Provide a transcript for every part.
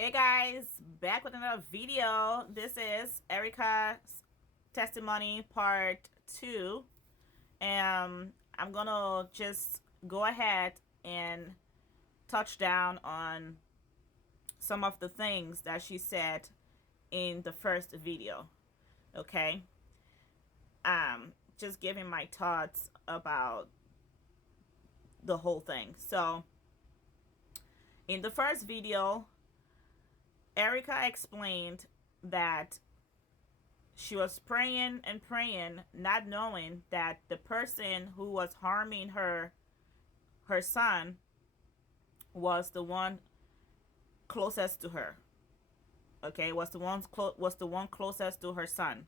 Hey guys, back with another video. This is Erica's testimony part 2. I'm gonna just go ahead and touch down on some of the things that she said in the first video. Okay? Just giving my thoughts about the whole thing. So, in the first video, Erica explained that she was praying and praying, not knowing that the person who was harming her son was the one closest to her. Okay, was the one closest to her son,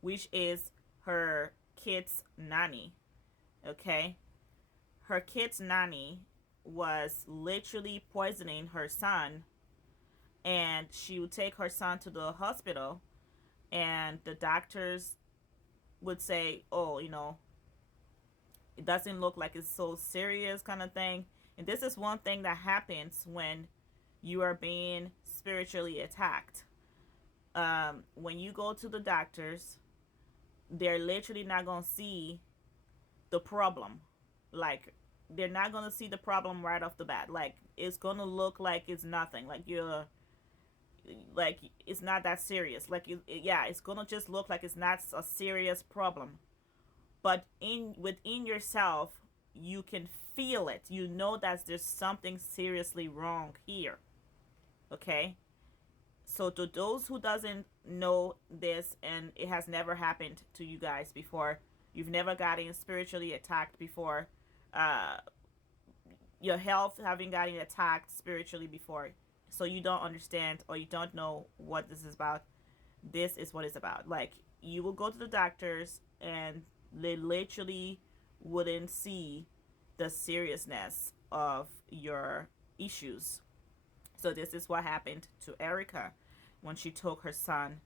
which is her kid's nanny. Okay, her kid's nanny was literally poisoning her son, and she would take her son to the hospital, and the doctors would say, oh, it doesn't look like it's so serious, kind of thing. And this is one thing that happens when you are being spiritually attacked. When you go to the doctors, they're literally not going to see the problem. Like, they're not going to see the problem right off the bat. Like, it's going to look like it's nothing. Like it's not that serious. Yeah, it's gonna just look like it's not a serious problem, but in within yourself, you can feel it. You know that there's something seriously wrong here. Okay, so to those who doesn't know this, and it has never happened to you guys before, you've never gotten spiritually attacked before, uh your health having gotten attacked spiritually before, so you don't understand or you don't know what this is about. This is what it's about. Like, you will go to the doctors and they literally wouldn't see the seriousness of your issues. So this is what happened to Erica when she took her son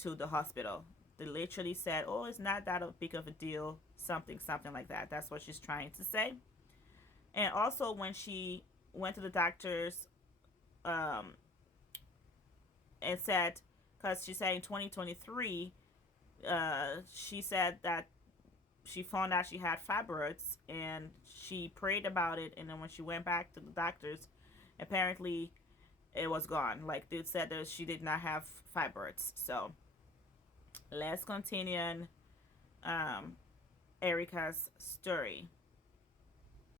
to the hospital. They literally said, oh, it's not that big of a deal, something like that. That's what she's trying to say. And also, when she went to the doctors, um, and said, because she said in 2023, she said that she found out she had fibroids, and she prayed about it, and then when she went back to the doctors, apparently it was gone. Like, they said that she did not have fibroids. So let's continue on, Erica's story.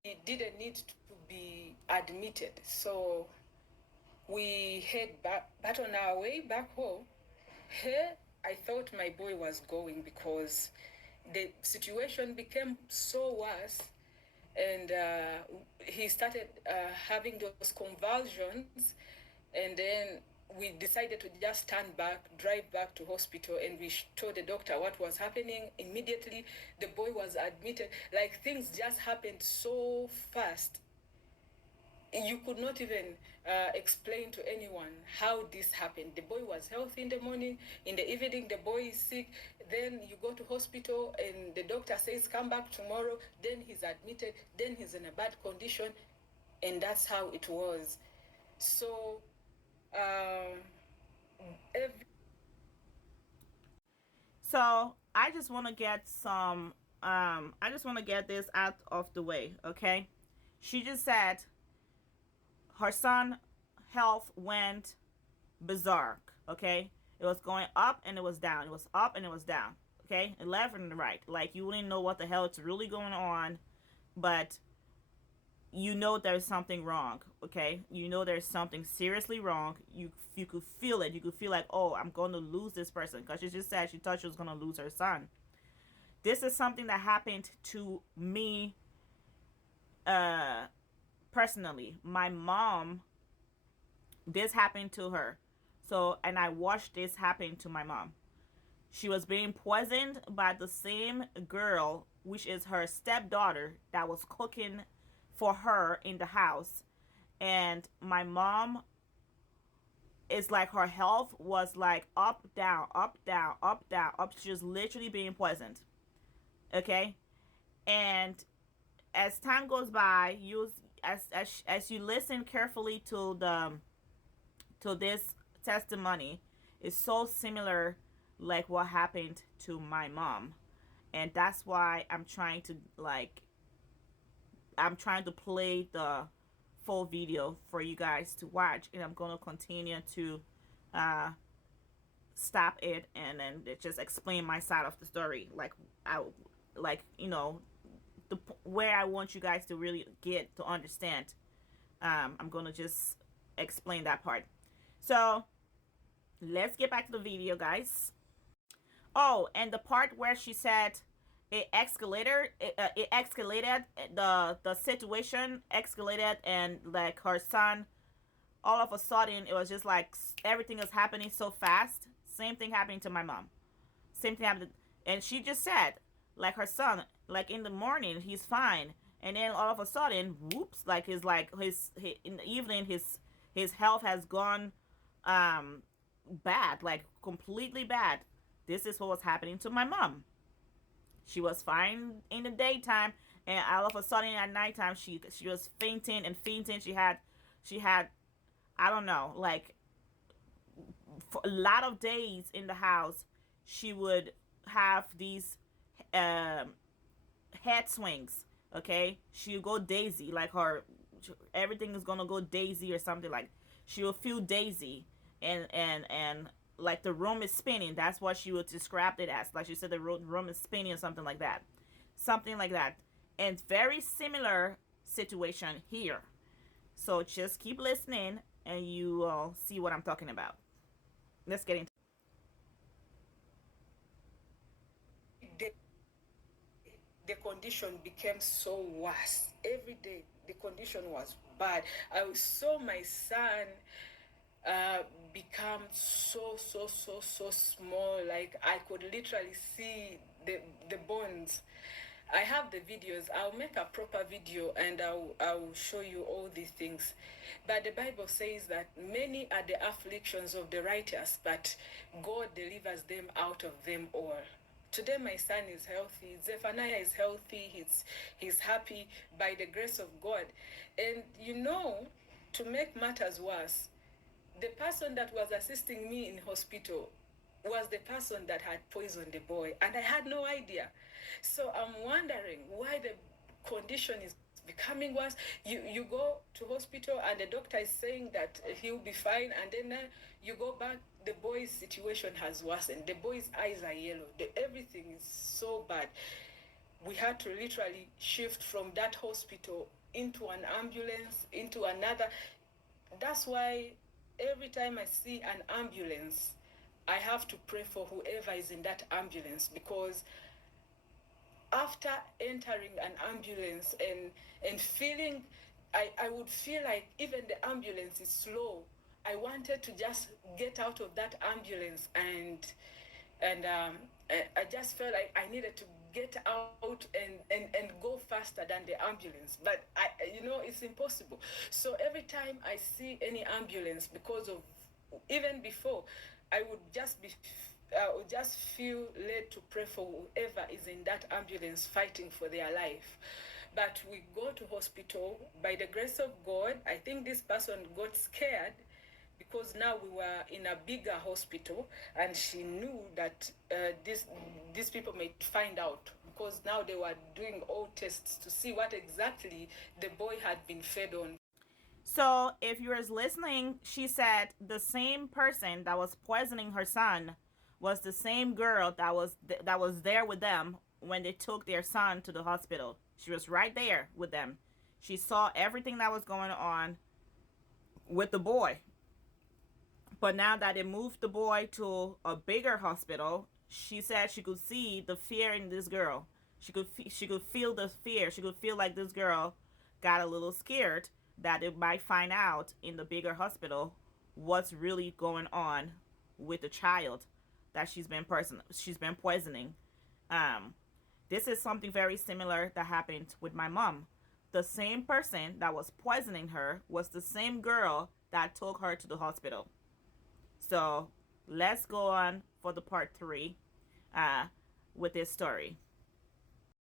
He didn't need to be admitted. So we head back, but on our way back home, here I thought my boy was going because the situation became so worse, and he started having those convulsions, and then we decided to just turn back, drive back to hospital, and we told the doctor what was happening. Immediately, the boy was admitted. Like, things just happened so fast. You could not even explain to anyone how this happened. The boy was healthy in the morning, in the evening the boy is sick, then you go to hospital and the doctor says come back tomorrow, then he's admitted, then he's in a bad condition, and that's how it was. So um, every So I just want to get some. I just want to get this out of the way. Okay, she just said her son health went bizarre. Okay, it was going up and it was down. It was up and it was down. Okay, left and right. Like, you wouldn't know what the hell is really going on, but you know there's something wrong. Okay, you know there's something seriously wrong. You could feel it. You could feel like, oh, I'm going to lose this person, because she just said she thought she was going to lose her son. This is something that happened to me, uh personally. My mom, this happened to her. So, and I watched this happen to my mom. She was being poisoned by the same girl, which is her stepdaughter, that was cooking for her in the house. And my mom, is like, her health was like up, down, up, down, up, down, up. She was literally being poisoned. Okay? And as time goes by, you as you listen carefully to this testimony is so similar like what happened to my mom. And that's why I'm trying to play the full video for you guys to watch, and I'm gonna continue to uh, stop it and then just explain my side of the story, I like where I want you guys to really get to understand. I'm gonna just explain that part. So let's get back to the video, guys. Oh, and the part where she said it escalated, the situation escalated, and like her son, all of a sudden it was just like everything is happening so fast. Same thing happening to my mom. Same thing happened, and she just said like her son, like in the morning he's fine, and then all of a sudden, whoops, his in the evening his health has gone um bad, like completely bad. This is what was happening to my mom. She was fine in the daytime, and all of a sudden at nighttime she was fainting and fainting. She had I don't know, like for a lot of days in the house, she would have these um, head swings. Okay, she would go daisy, like her everything is gonna go daisy or something, like she will feel daisy, and like the room is spinning. That's what she would describe it as. Like she said, the room is spinning or something like that. And very similar situation here. So just keep listening, and you will see what I'm talking about. Let's get into. The, the condition became so worse. Every day, the condition was bad. I saw my son uh, become so small. Like I could literally see the bones. I have the videos. I'll make a proper video and I'll show you all these things. But the Bible says that many are the afflictions of the righteous, but God delivers them out of them all. Today my son is healthy. Zephaniah is healthy. He's happy by the grace of God. And to make matters worse, the person that was assisting me in hospital was the person that had poisoned the boy, and I had no idea. So I'm wondering why the condition is becoming worse. You go to hospital and the doctor is saying that he'll be fine, and then you go back, the boy's situation has worsened. The boy's eyes are yellow. Everything is so bad. We had to literally shift from that hospital into an ambulance, into another. That's why every time I see an ambulance, I have to pray for whoever is in that ambulance, because after entering an ambulance and feeling, I would feel like even the ambulance is slow. I wanted to just get out of that ambulance, and I just felt like I needed to get out and go faster than the ambulance, but it's impossible. So every time I see any ambulance, because of, even before, I would just feel led to pray for whoever is in that ambulance fighting for their life. But we go to hospital by the grace of God. I think this person got scared because now we were in a bigger hospital, and she knew that these people might find out, because now they were doing all tests to see what exactly the boy had been fed on. So if you were listening, she said the same person that was poisoning her son was the same girl that was there with them when they took their son to the hospital. She was right there with them. She saw everything that was going on with the boy. But now that they moved the boy to a bigger hospital, she said she could see the fear in this girl. She could feel the fear. She could feel like this girl got a little scared that they might find out in the bigger hospital what's really going on with the child that she's been poisoning. Um, this is something very similar that happened with my mom. The same person that was poisoning her was the same girl that took her to the hospital. So let's go on for the part 3 with this story.